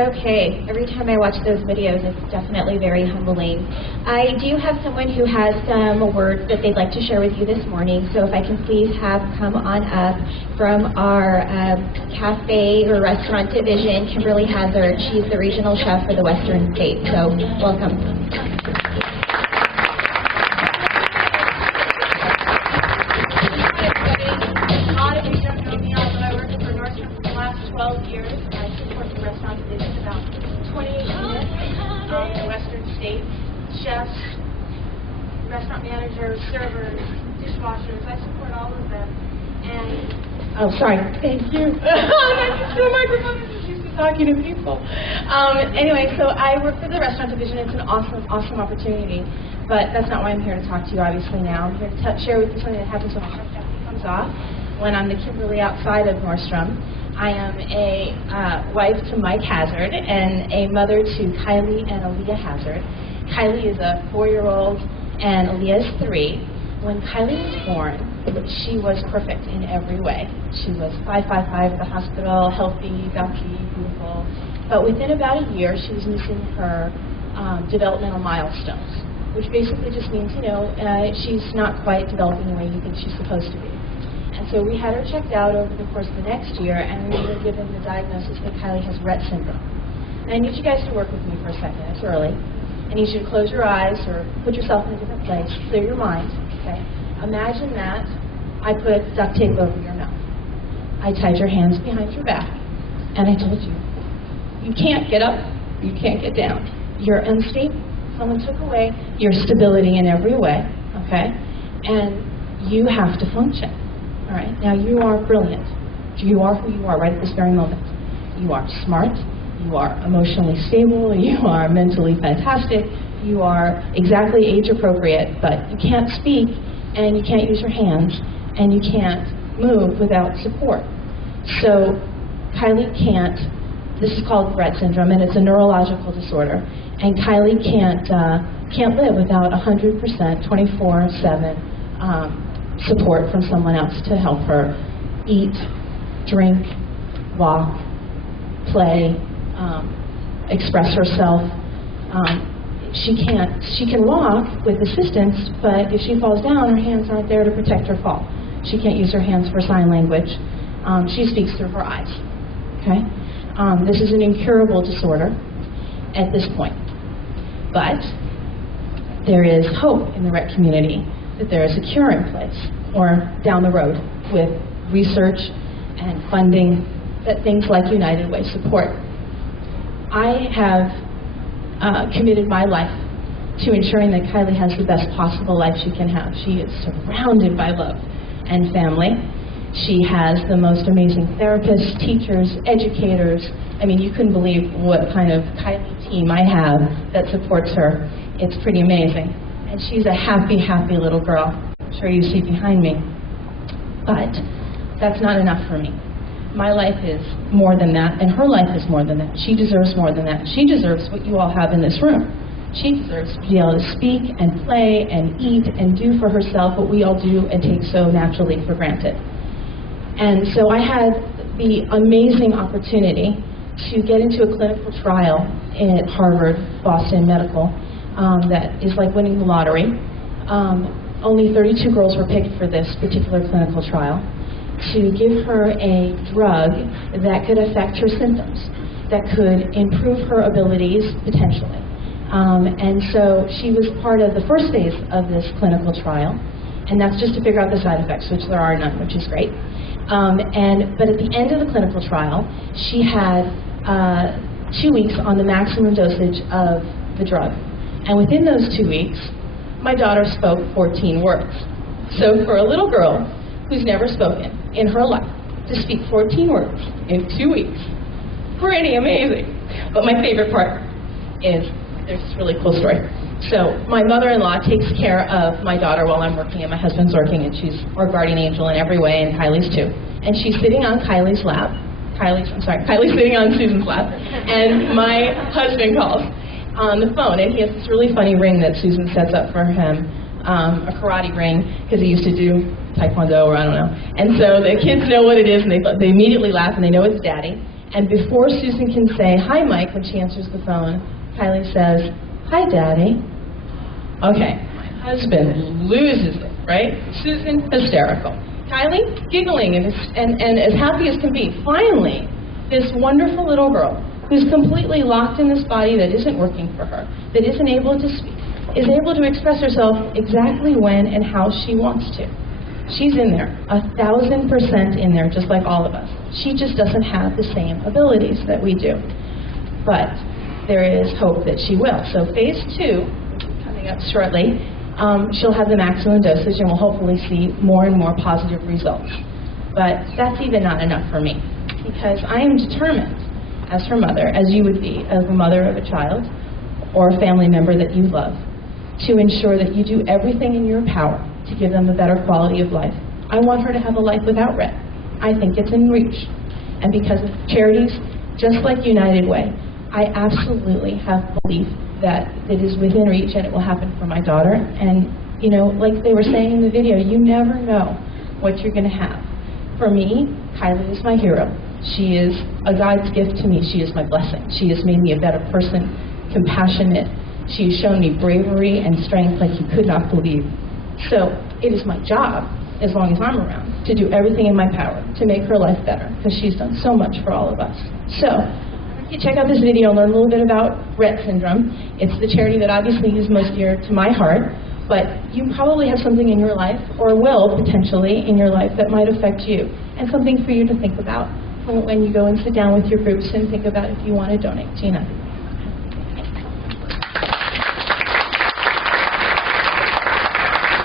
Okay, every time I watch those videos, it's definitely very humbling. I do have someone who has some words that they'd like to share with you this morning, so if I can please have come on up from our cafe or restaurant division, Kimberly Hazard. She's the regional chef for the Western States, so welcome. Years. I support the restaurant division, about 28 units in the Western States. Chefs, restaurant managers, servers, dishwashers. I support all of them. And oh, sorry. Thank you. I'm used to the microphone. I'm just used to talking to people. Anyway, so I work for the restaurant division. It's an awesome opportunity. But that's not why I'm here to talk to you, obviously, now. I'm here to share with you something that happens when my chef comes off, when I'm the Kimberly outside of Nordstrom. I am a wife to Mike Hazard and a mother to Kylie and Aaliyah Hazard. Kylie is a 4-year-old and Aaliyah is 3. When Kylie was born, she was perfect in every way. She was 5'5" at the hospital, healthy, bouncy, beautiful. But within about a year, she was missing her developmental milestones, which basically just means, she's not quite developing the way you think she's supposed to be. And so we had her checked out over the course of the next year, and we were given the diagnosis that Kylie has Rett Syndrome. And I need you guys to work with me for a second. It's early. I need you to close your eyes or put yourself in a different place, clear your mind. Okay? Imagine that I put duct tape over your mouth. I tied your hands behind your back, and I told you, you can't get up, you can't get down. You're unstable. Someone took away your stability in every way, okay? And you have to function. All right, now you are brilliant. You are who you are right at this very moment. You are smart, you are emotionally stable, you are mentally fantastic, you are exactly age appropriate, but you can't speak and you can't use your hands and you can't move without support. So Kylie can't, this is called Rett Syndrome, and it's a neurological disorder, and Kylie can't live without 100% 24/7 support from someone else to help her eat, drink, walk, play, express herself. She can walk with assistance, but if she falls down, her hands aren't there to protect her fall. She can't use her hands for sign language. She speaks through her eyes. Okay? This is an incurable disorder at this point. But there is hope in the Rett community that there is a cure in place, or down the road, with research and funding that things like United Way support. I have committed my life to ensuring that Kylie has the best possible life she can have. She is surrounded by love and family. She has the most amazing therapists, teachers, educators. I mean, you couldn't believe what kind of Kylie team I have that supports her. It's pretty amazing. And she's a happy, happy little girl. I'm sure you see behind me. But that's not enough for me. My life is more than that, and her life is more than that. She deserves more than that. She deserves what you all have in this room. She deserves to be able to speak and play and eat and do for herself what we all do and take so naturally for granted. And so I had the amazing opportunity to get into a clinical trial at Harvard, Boston Medical, that is like winning the lottery. Only 32 girls were picked for this particular clinical trial to give her a drug that could affect her symptoms, that could improve her abilities potentially. And so she was part of the first phase of this clinical trial, and that's just to figure out the side effects, which there are none, which is great. But at the end of the clinical trial, she had 2 weeks on the maximum dosage of the drug. And within those 2 weeks, my daughter spoke 14 words. So for a little girl who's never spoken in her life, to speak 14 words in 2 weeks, pretty amazing. But my favorite part is, there's this really cool story. So my mother-in-law takes care of my daughter while I'm working and my husband's working, and she's our guardian angel in every way, and Kylie's too. And she's sitting on Kylie's lap. Kylie's sitting on Susan's lap, and my husband calls on the phone, and he has this really funny ring that Susan sets up for him, a karate ring, because he used to do Taekwondo, or I don't know. And so the kids know what it is, and they immediately laugh, and they know it's Daddy. And before Susan can say, "Hi, Mike," when she answers the phone, Kylie says, "Hi, Daddy." Okay, my husband loses it, right? Susan, hysterical. Kylie, giggling and as happy as can be. Finally, this wonderful little girl who's completely locked in this body that isn't working for her, that isn't able to speak, is able to express herself exactly when and how she wants to. She's in there, 1,000% in there, just like all of us. She just doesn't have the same abilities that we do. But there is hope that she will. So phase 2, coming up shortly, she'll have the maximum dosage and we'll hopefully see more and more positive results. But that's even not enough for me, because I am determined, as her mother, as you would be, as a mother of a child or a family member that you love, to ensure that you do everything in your power to give them a better quality of life. I want her to have a life without Rett. I think it's in reach. And because of charities just like United Way, I absolutely have belief that it is within reach and it will happen for my daughter. And, you know, like they were saying in the video, you never know what you're going to have. For me, Kylie is my hero. She is a God's gift to me. She is my blessing. She has made me a better person, compassionate. She has shown me bravery and strength like you could not believe. So it is my job, as long as I'm around, to do everything in my power to make her life better, because she's done so much for all of us. So you check out this video and learn a little bit about Rett Syndrome. It's the charity that obviously is most dear to my heart, but you probably have something in your life, or will potentially in your life, that might affect you, and something for you to think about when you go and sit down with your groups and think about if you want to donate. Gina.